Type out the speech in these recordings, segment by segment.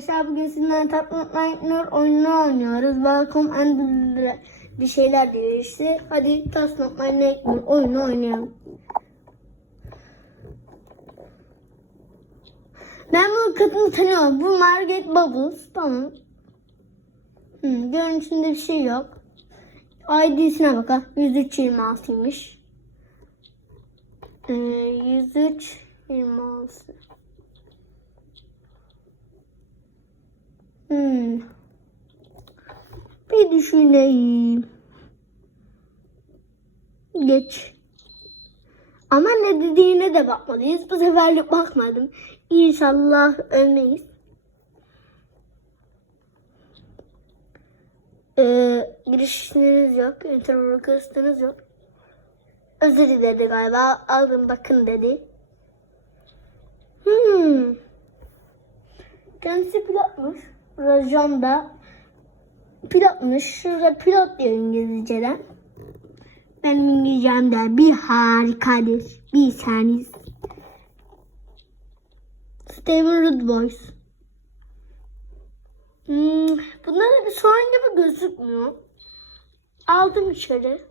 Arkadaşlar bugün sizinle Tatlı Nightmare oyununu oynuyoruz. Welcome and bir şeyler diyor işte. Hadi Tatlı Nightmare oyunu oynayalım. Ben bu kadını tanıyorum. Bu Margaret Bubbles. Tamam. Hmm, görüntüsünde bir şey yok. ID'sine bakalım. 103.26'ymış. Ee, 103.26. Hmm. Bir düşüneyim. Geç. Ama ne dediğine de bakmalıyız. Bu seferlik bakmadım. İnşallah ölmeyiz. Ee, girişiniz yok. Interview kısıtınız yok. Özür diledi galiba. Alın bakın dedi. Hmm. Kendisi pilotmuş. Rajon da pilotmuş. Şurada pilot diyor İngilizceden. Benim İngilizcem de bir harikadır. Bir saniye. Steven Voice. Hmm, bunlarda bir sorun gibi gözükmüyor. Aldım içeri.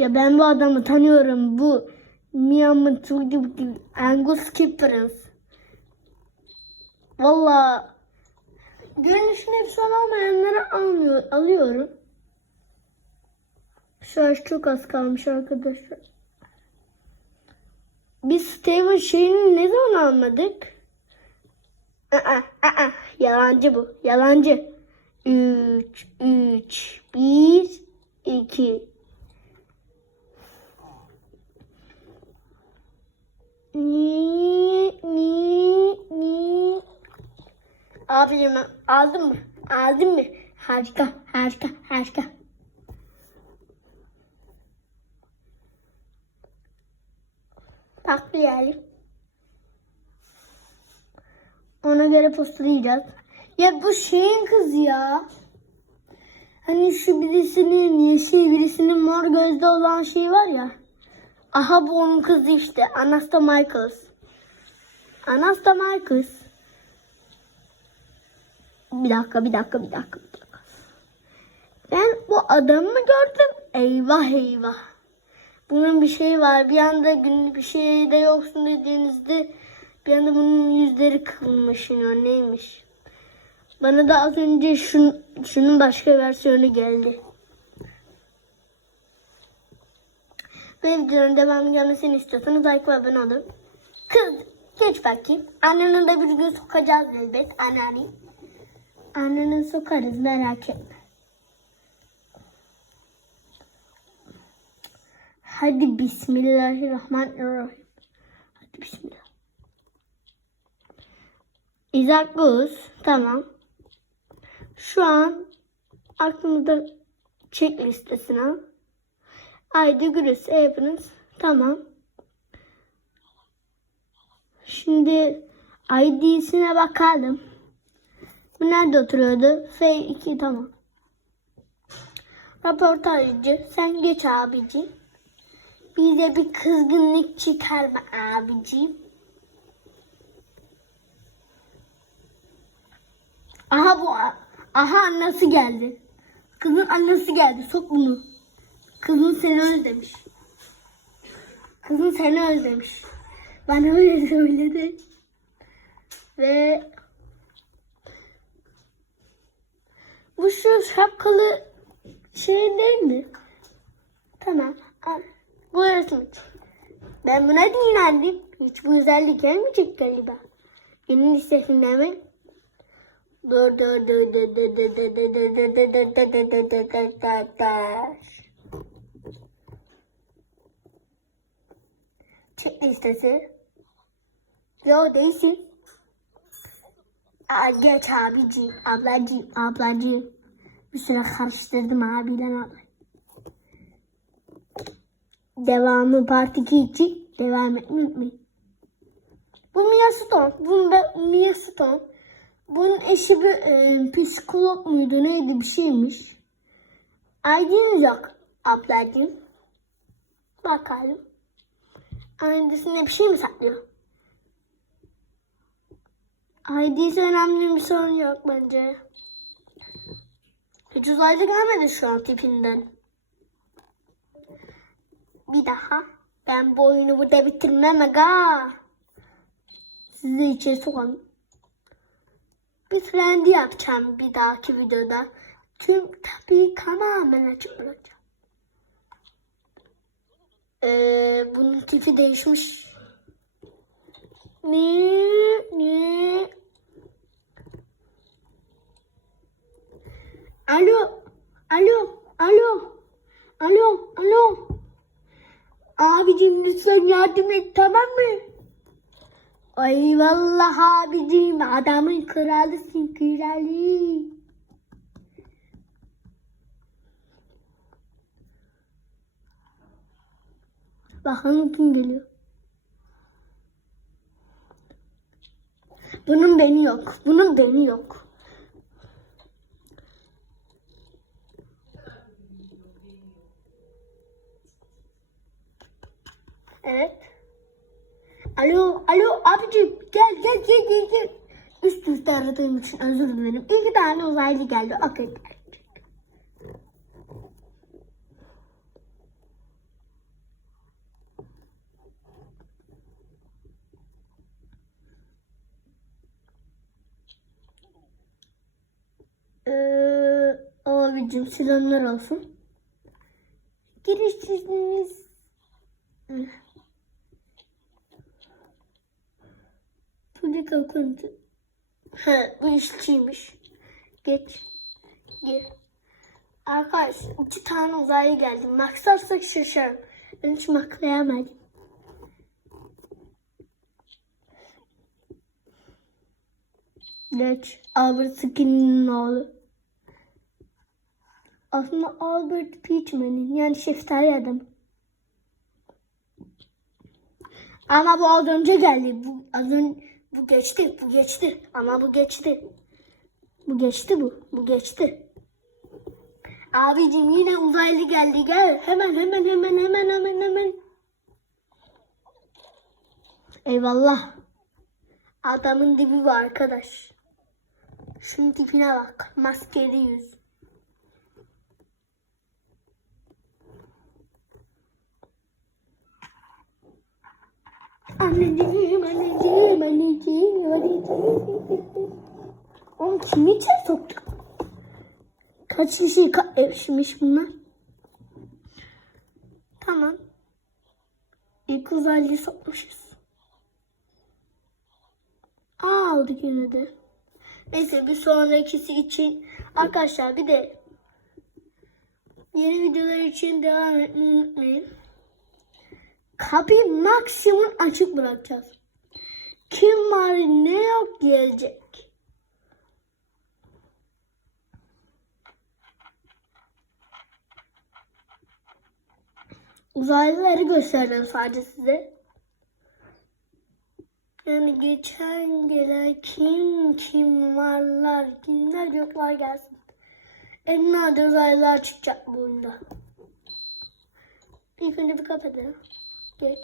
Ya ben bu adamı tanıyorum. Bu Mia'mın Angus Kipper'ız. Valla görünüşün hepsi olmayanları almıyor, alıyorum. Şarj çok az kalmış arkadaşlar. Biz Steven şeyini ne zaman almadık? Aa, aa, yalancı bu. Yalancı. 3, 3, 1, 2. Ni, ni, ni. Abicim aldın mı? Aldın mı? Harika, harika, harika. Paklayalım. Ona göre postalayacağız. Ya bu şeyin kızı ya. Hani şu birisinin yeşil birisinin mor gözde olan şey var ya. Aha bu onun kızı işte. Anasta Michaels. Anasta Michaels. Bir dakika, bir dakika, bir dakika, bir dakika. Ben bu adamı gördüm. Eyvah eyvah. Bunun bir şeyi var. Bir anda gün bir şeyde yoksun dediğinizde bir anda bunun yüzleri kırılmış. Neymiş? Bana da az önce şun, şunun başka versiyonu geldi. Ve videonun devamı gelmesini istiyorsanız like ve abone olun. Kız geç bakayım. Annenin de bir gün sokacağız elbet. Anneanne. Annenin sokarız merak etme. Hadi Bismillahirrahmanirrahim. Hadi Bismillah. İzak Buz. Tamam. Şu an aklımızda check listesine. ID Gürüs Evans. Tamam. Şimdi ID'sine bakalım. Bu nerede oturuyordu? F2 tamam. Raportajcı sen geç abici. Bize bir kızgınlık çıkarma abicim. Aha bu aha annesi geldi. Kızın annesi geldi. Sok bunu. Kızın seni özlemiş. Kızın seni özlemiş. Bana öyle söyledi. Ve bu şu şapkalı şey değil mi? Tamam. Al. Bu resmi. Ben buna dinlendim. Hiç bu özellik gelmeyecek galiba. Benim listesinden mi? Dur dur dur dur dur dur dur dur dur dur dur dur dur dur dur dur Çek listesi. Yo değilsin. Aa, geç abici, ablacı, ablacı. Bir süre karıştırdım abiyle abla. Devamı part 2 için devam etmeyi unutmayın. Bu Mia Stone. Bunda Mia Stone. Bunun eşi bir e, psikolog muydu neydi bir şeymiş. ID'niz yok ablacığım. Bakalım. Aynısında bir şey mi saklıyor? ID'si önemli bir sorun yok bence. Hiç uzaylı gelmedi şu an tipinden. Bir daha. Ben bu oyunu burada bitirmem aga. Sizi içeri sokalım. Bir trendi yapacağım bir dahaki videoda. Tüm tabii tamamen açık bırakacağım. Ee, bunun tipi değişmiş. Ne? Ne? Alo. Alo. Alo. Alo. Alo. Abicim lütfen yardım et tamam mı? Ay vallahi abicim adamın kralısın kralı. Bakalım kim geliyor. Bunun beni yok. Bunun beni yok. Evet. Alo, alo abicim gel gel gel gel gel. Üst üste aradığım için özür dilerim. İki tane uzaylı geldi. Hak etti. Ee, abicim selamlar olsun. Giriş izniniz. Çocuk akıntı. He bu işçiymiş. Geç. Gir. Arkadaş iki tane uzaylı geldi. Maksatsak şaşarım. Ben hiç maklayamadım. Geç. Albert Skinner'ın oğlu. Aslında Albert Peachman'in yani şeftali adam. Ama bu az önce geldi. Bu az önce bu geçti. Bu geçti. Ama bu geçti. Bu geçti bu. Bu geçti. Abicim yine uzaylı geldi. Gel. Hemen hemen hemen hemen hemen hemen. Eyvallah. Adamın dibi var arkadaş. Şunun tipine bak. Maskeli yüz. Anneciğim, anneciğim, anneciğim, anneciğim. Oğlum kimi içeri soktuk? Kaç kişi ka evşmiş bunlar? Tamam. İlk uzaylı'yı sokmuşuz. Aa aldık yine de. Neyse bir sonrakisi için arkadaşlar bir de yeni videolar için devam etmeyi unutmayın. Kapıyı maksimum açık bırakacağız. Kim var ne yok gelecek. Uzaylıları gösterdim sadece size. Yani geçen gelen kim kim varlar kimler yoklar gelsin. En nadir uzaylılar çıkacak bu oyunda. İlk önce bir kapatalım. Geç.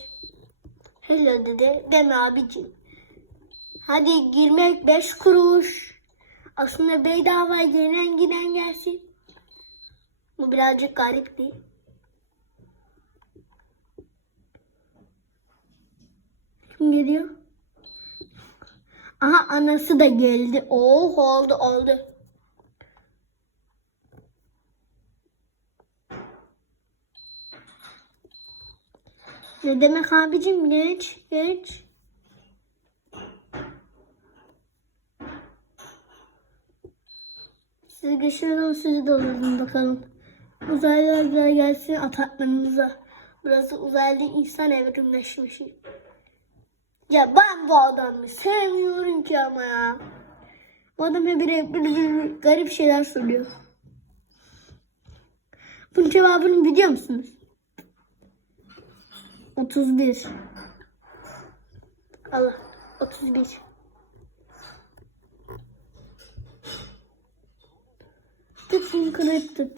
Hello dedi. Deme abicim. Hadi girmek 5 kuruş. Aslında bedava gelen giden gelsin. Bu birazcık garip değil. Kim geliyor? Aha anası da geldi. Oh oldu oldu. Ne demek abicim geç geç. Siz geçiyorum sizi de alırım bakalım. Uzaylılar gelsin ataklarınıza. Burası uzaylı insan evrimleşmiş. Ya ben bu adamı sevmiyorum ki ama ya. Bu adam hep bir, bir- bir garip şeyler söylüyor. Bunun cevabını biliyor musunuz? 31. Allah. 31. Tıpkı kırıktı.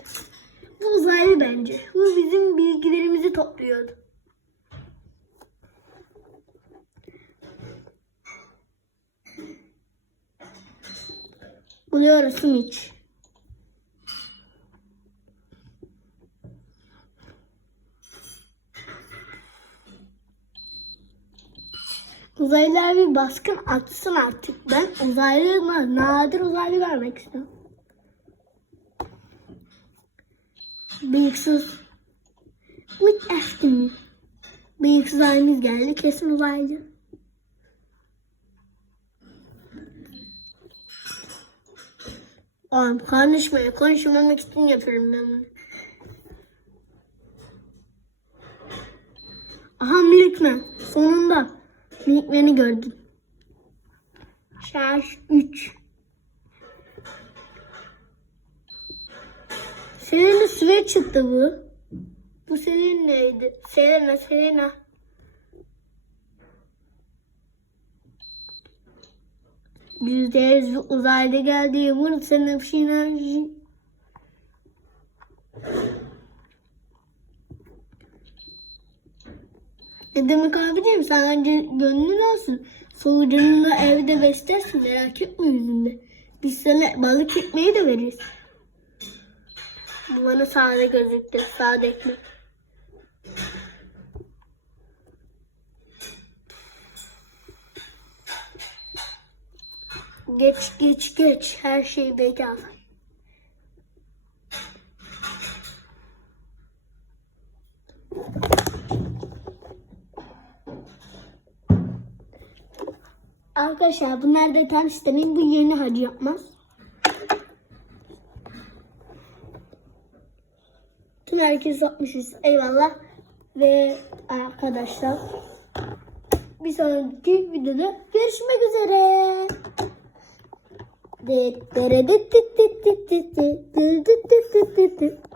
Bu uzaylı bence. Bu bizim bilgilerimizi topluyordu. Buluyoruz Smith. Uzaylılar bir baskın atsın artık. Ben uzaylı? Nadir uzaylı görmek istiyorum. Bıyıksız. Mit eski mi? Bıyıksız halimiz geldi. Kesin uzaylı. Oğlum konuşmayın. Konuşmamak için yapıyorum ben bunu. Aha Milkman. Sonunda. Milkman'i gördüm. Şarj 3. Senin suya çıktı bu. Bu senin neydi? Selena, Selena. Yüzde yüz uzaylı geldi. Bunu senin enerji. Demek abicim sen önce gönlün olsun. Solucanını evde beslersin merak etme yüzünde. Biz sana balık ekmeği de veririz. Bu bana sade gözüktü. Sade ekmek. Geç geç geç. Her şey bedava. Arkadaşlar bunlar da tam sistemin bu yeni hacı yapmaz. Tüm herkes yapmışız. Eyvallah. Ve arkadaşlar bir sonraki videoda görüşmek üzere. Dere dit, dit, dit, dit, dit, dit, dit, dit, dit, dit, dit.